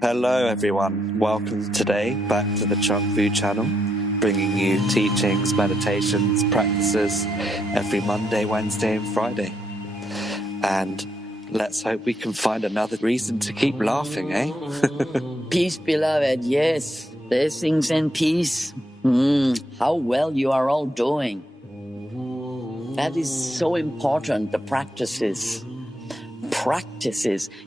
Hello everyone, welcome today back to the Chung Fu channel, bringing you teachings, meditations, practices every Monday, Wednesday and Friday. And let's hope we can find another reason to keep laughing, eh? Peace, beloved, yes, blessings and peace. How well you are all doing. That is so important, the practices.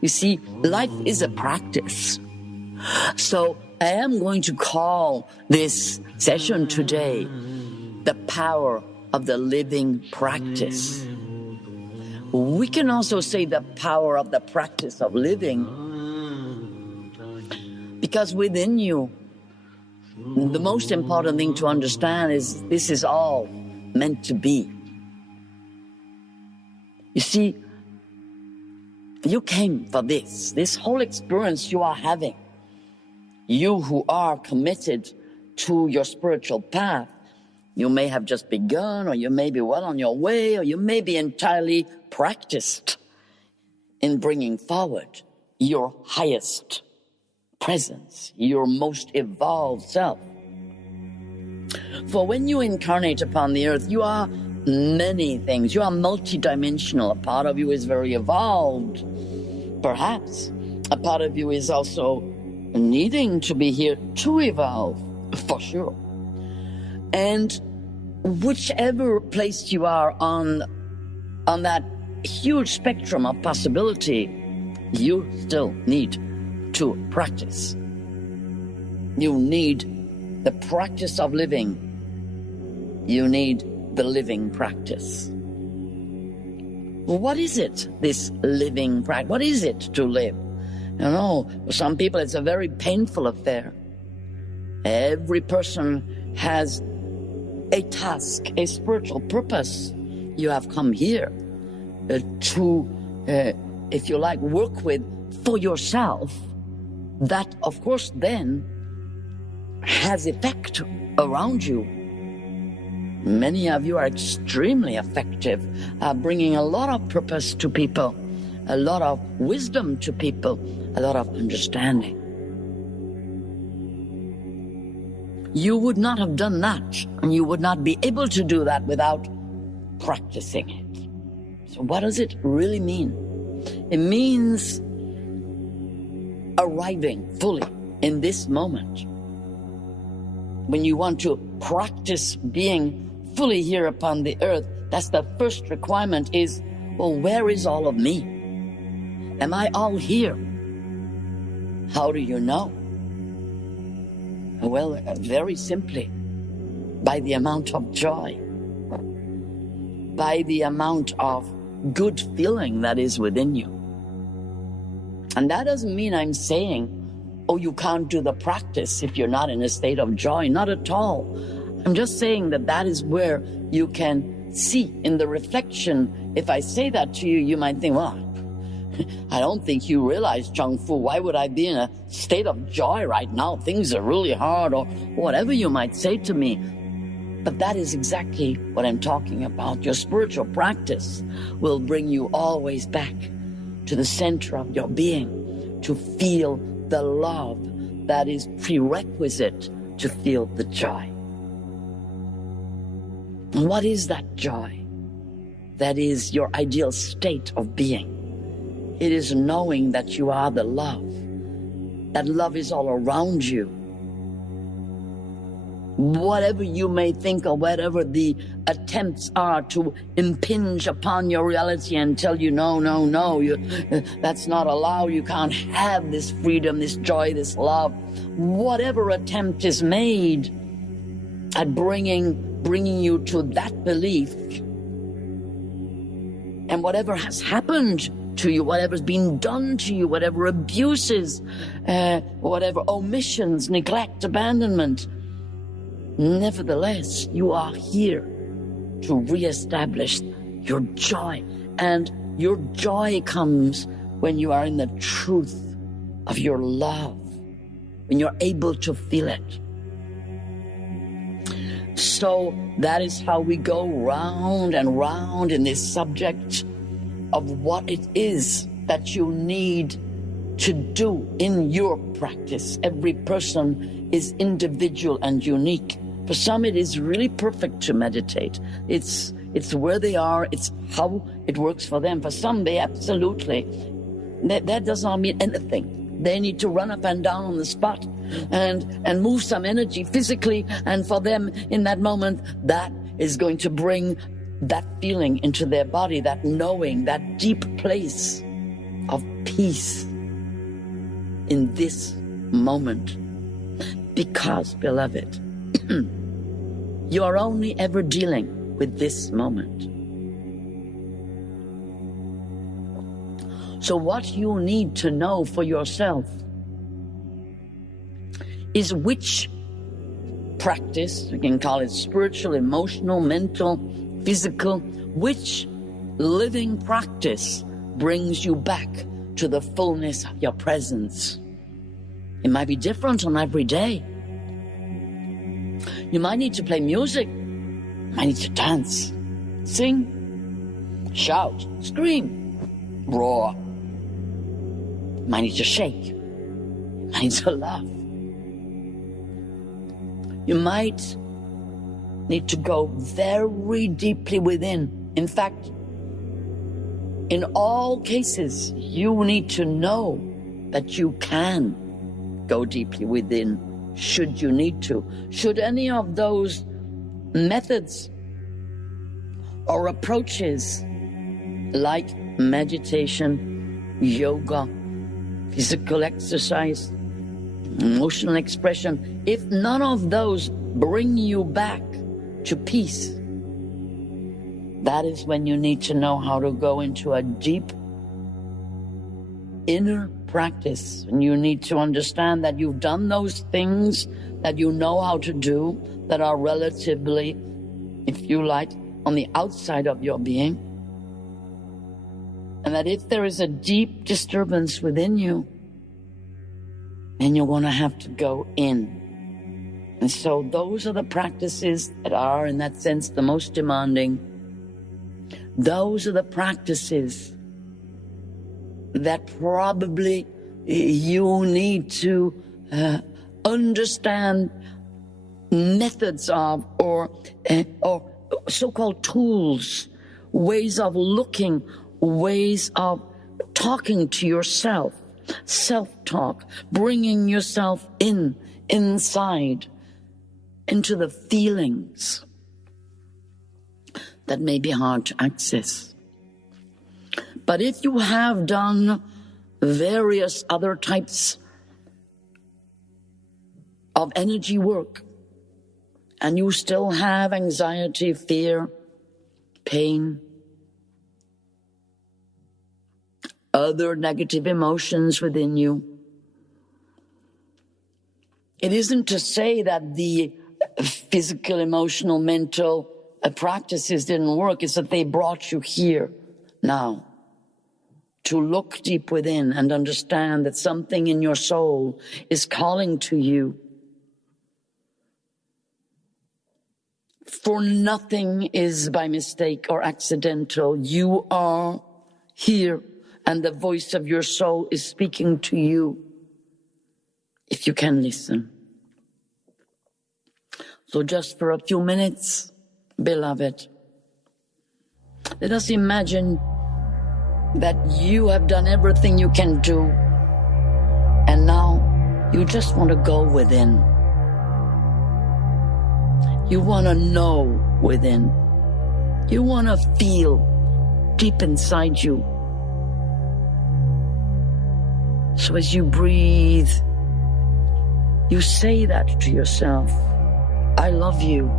You see, life is a practice. So I am going to call this session today the power of the living practice. We can also say the power of the practice of living, because within you, the most important thing to understand is this is all meant to be. You see, you came for this whole experience you are having. You who are committed to your spiritual path, you may have just begun, or you may be well on your way, or you may be entirely practiced in bringing forward your highest presence, your most evolved self. For when you incarnate upon the earth, you are many things. You are multidimensional. A part of you is very evolved. Perhaps a part of you is also needing to be here to evolve, for sure. And whichever place you are on that huge spectrum of possibility, you still need to practice. You need the practice of living. You need the living practice. Well, what is it, this living practice? What is it to live? You know, for some people it's a very painful affair. Every person has a task, a spiritual purpose. You have come here to, if you like, work with for yourself. That, of course, then has effect around you. Many of you are extremely effective at bringing a lot of purpose to people, a lot of wisdom to people, a lot of understanding. You would not have done that, and you would not be able to do that without practicing it. So what does it really mean? It means arriving fully in this moment. When you want to practice being fully here upon the earth, that's the first requirement is, well, where is all of me? Am I all here? How do you know? Well, very simply, by the amount of joy, by the amount of good feeling that is within you. And that doesn't mean I'm saying, oh, you can't do the practice if you're not in a state of joy. Not at all. I'm just saying that is where you can see in the reflection. If I say that to you, you might think, well, I don't think you realize, Chung Fu, why would I be in a state of joy right now? Things are really hard, or whatever you might say to me. But that is exactly what I'm talking about. Your spiritual practice will bring you always back to the center of your being, to feel the love that is prerequisite to feel the joy. And what is that joy? That is your ideal state of being. It is knowing that you are the love. That love is all around you. Whatever you may think, or whatever the attempts are to impinge upon your reality and tell you, no, that's not allowed, you can't have this freedom, this joy, this love. Whatever attempt is made at bringing you to that belief, and whatever has happened to you, whatever's been done to you, whatever abuses, whatever omissions, neglect, abandonment, nevertheless, you are here to reestablish your joy. And your joy comes when you are in the truth of your love, when you're able to feel it. So that is how we go round and round in this subject of what it is that you need to do in your practice. Every person is individual and unique. For some, it is really perfect to meditate. It's where they are, it's how it works for them. For some, they absolutely, that does not mean anything. They need to run up and down on the spot and move some energy physically, and for them in that moment, that is going to bring that feeling into their body, that knowing, that deep place of peace in this moment. Because, beloved, you are only ever dealing with this moment. So what you need to know for yourself is which practice, you can call it spiritual, emotional, mental, physical, which living practice brings you back to the fullness of your presence. It might be different on every day. You might need to play music. You might need to dance, sing, shout, scream, roar. You might need to shake. You might need to laugh. You might need to go very deeply within. In fact, in all cases, you need to know that you can go deeply within, should you need to. Should any of those methods or approaches, like meditation, yoga, physical exercise, emotional expression, if none of those bring you back to peace, that is when you need to know how to go into a deep inner practice. And you need to understand that you've done those things that you know how to do, that are relatively, if you like, on the outside of your being. And that if there is a deep disturbance within you, then you're going to have to go in. And so those are the practices that are, in that sense, the most demanding. Those are the practices that probably you need to understand methods of, or so-called tools, ways of looking, ways of talking to yourself, self-talk, bringing yourself inside, into the feelings that may be hard to access. But if you have done various other types of energy work, and you still have anxiety, fear, pain, other negative emotions within you, it isn't to say that the physical, emotional, mental practices didn't work. It's that they brought you here now to look deep within and understand that something in your soul is calling to you. For nothing is by mistake or accidental. You are here, and the voice of your soul is speaking to you, if you can listen. So just for a few minutes, beloved, let us imagine that you have done everything you can do, and now you just want to go within. You want to know within. You want to feel deep inside you. So as you breathe, you say that to yourself. I love you.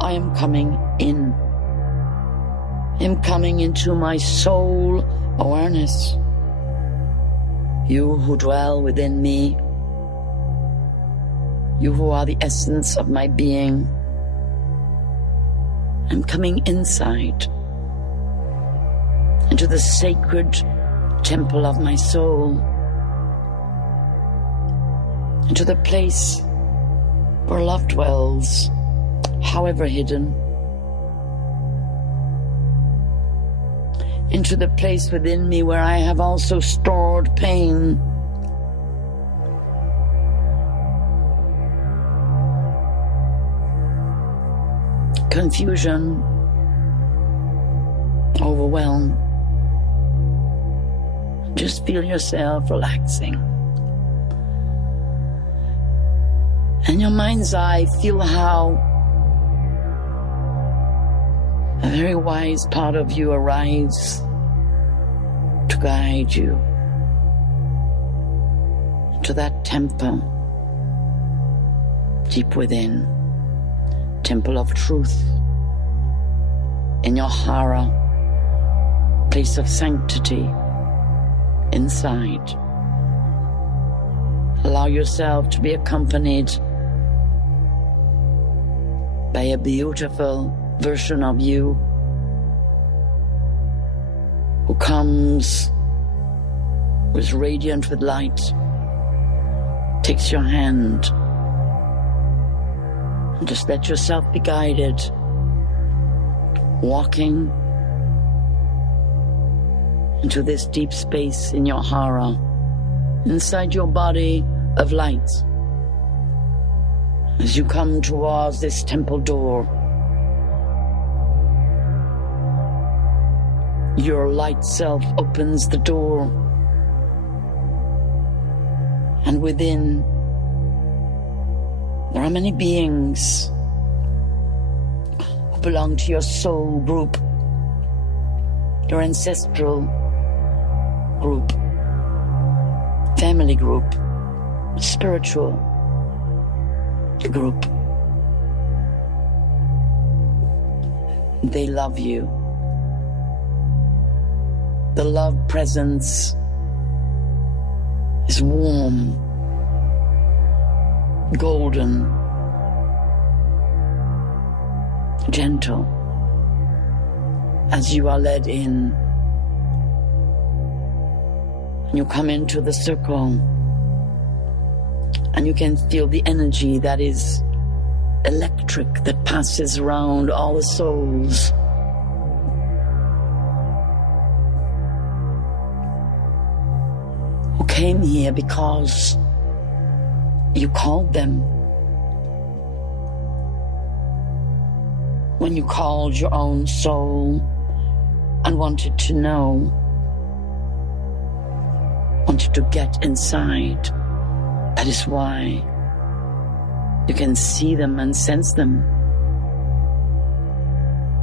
I am coming in. I'm coming into my soul awareness. You who dwell within me. You who are the essence of my being. I'm coming inside, into the sacred temple of my soul, into the place where love dwells, however hidden, into the place within me where I have also stored pain, confusion, overwhelm. Just feel yourself relaxing. In your mind's eye, feel how a very wise part of you arrives to guide you to that temple deep within, temple of truth, in your hara, place of sanctity inside. Allow yourself to be accompanied by a beautiful version of you who comes, who is radiant with light, takes your hand, and just let yourself be guided, walking into this deep space in your hara, inside your body of light. As you come towards this temple door, your light self opens the door, and within there are many beings who belong to your soul group, your ancestral group, family group, spiritual group. They love you. The love presence is warm, golden, gentle, as you are led in. And you come into the circle, and you can feel the energy that is electric, that passes around all the souls. Who came here because you called them. When you called your own soul and wanted to know, wanted to get inside. That is why you can see them and sense them.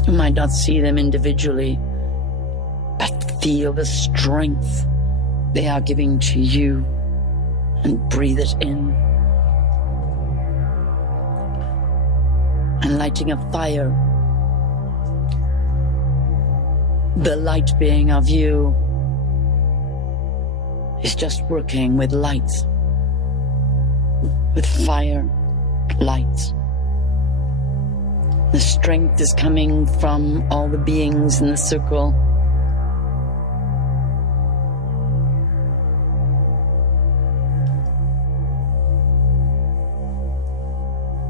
You might not see them individually, but feel the strength they are giving to you and breathe it in. And lighting a fire, the light being of you is just working with light, with fire, light. The strength is coming from all the beings in the circle.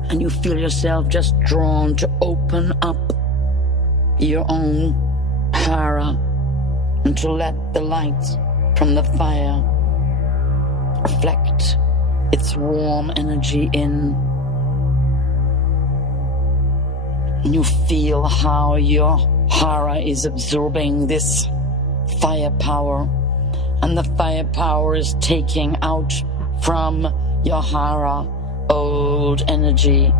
And you feel yourself just drawn to open up your own hara and to let the light from the fire reflect its warm energy in. And you feel how your hara is absorbing this fire power, and the fire power is taking out from your hara old energy,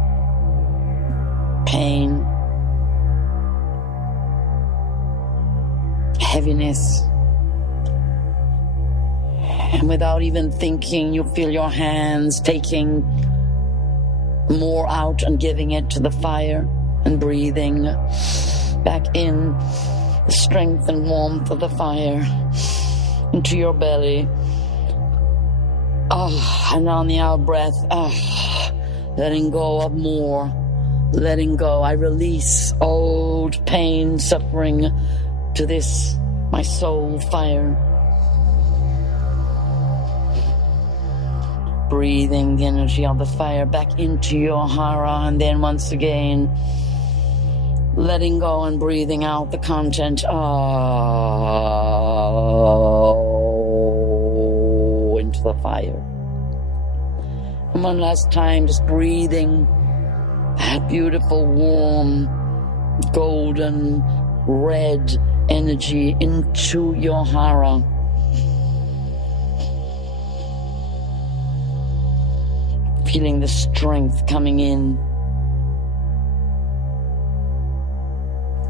pain, heaviness. And without even thinking, you feel your hands taking more out and giving it to the fire, and breathing back in the strength and warmth of the fire into your belly. And on the out breath, letting go of more, letting go. I release old pain, suffering to this, my soul fire. Breathing the energy of the fire back into your hara, and then once again, letting go and breathing out the content into the fire. And one last time, just breathing that beautiful, warm golden red energy into your hara. Feeling the strength coming in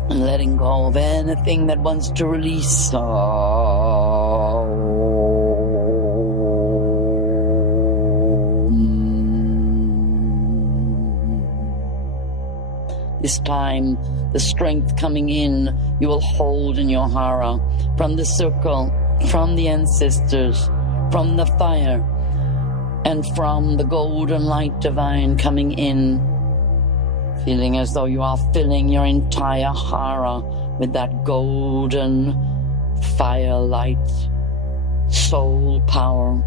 and letting go of anything that wants to release. This time, the strength coming in, you will hold in your hara from the circle, from the ancestors, from the fire, and from the golden light divine coming in, feeling as though you are filling your entire hara with that golden fire light, soul power.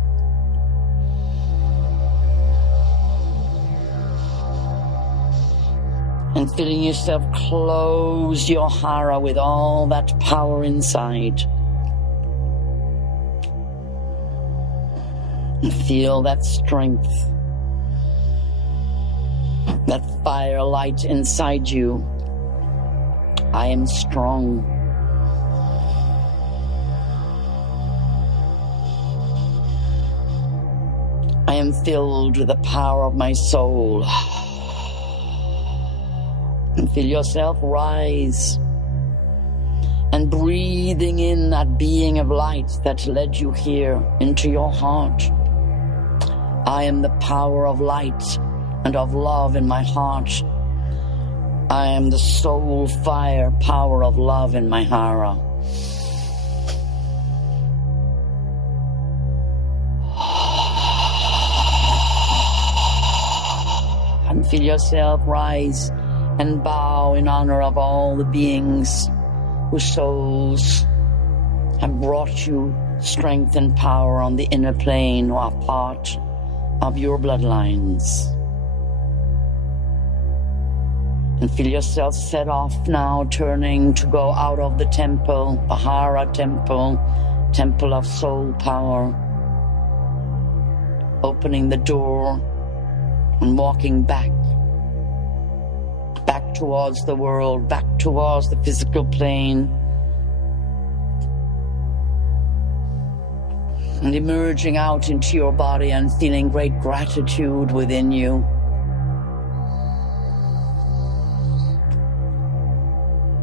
And feeling yourself close your hara with all that power inside. And feel that strength, that fire light inside you. I am strong. I am filled with the power of my soul. And feel yourself rise and breathing in that being of light that led you here into your heart. I am the power of light and of love in my heart. I am the soul fire power of love in my hara. And feel yourself rise and bow in honor of all the beings whose souls have brought you strength and power on the inner plane, who are part of your bloodlines. And feel yourself set off now, turning to go out of the temple, the hara temple, temple of soul power, opening the door and walking back towards the world, back towards the physical plane, and emerging out into your body and feeling great gratitude within you.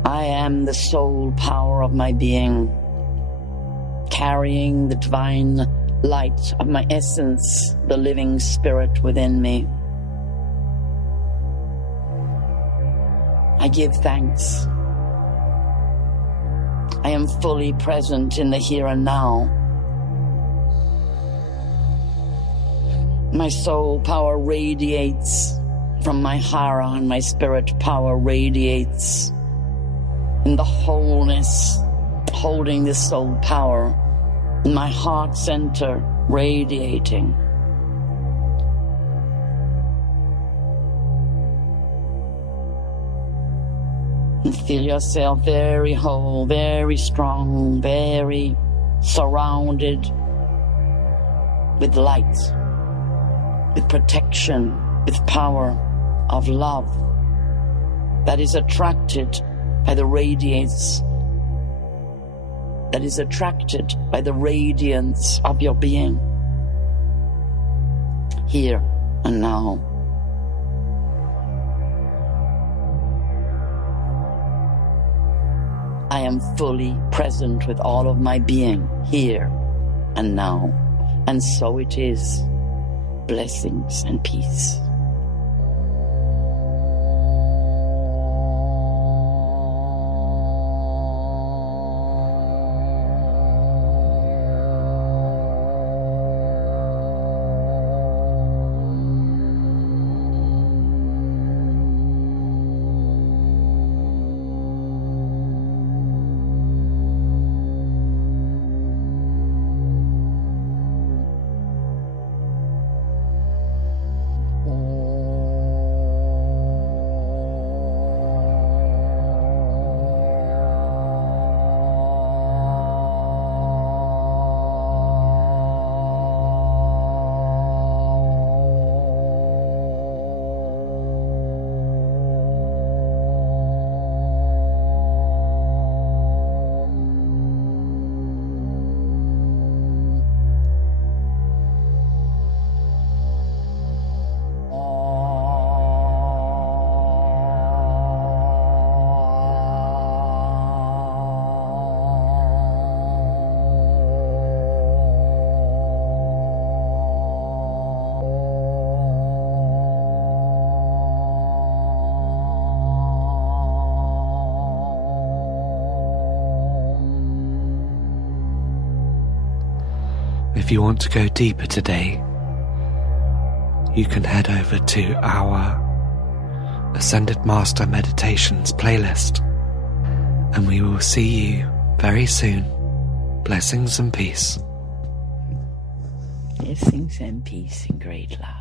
I am the soul power of my being, carrying the divine light of my essence, the living spirit within me. I give thanks. I am fully present in the here and now. My soul power radiates from my hara, and my spirit power radiates in the wholeness, holding this soul power in my heart center, radiating. And feel yourself very whole, very strong, very surrounded with light, with protection, with power of love that is attracted by the radiance, that is attracted by the radiance of your being, here and now. I am fully present with all of my being, here and now. And so it is. Blessings and peace. if you want to go deeper today, you can head over to our Ascended Master Meditations playlist, and we will see you very soon. Blessings and peace. Blessings and peace and great love.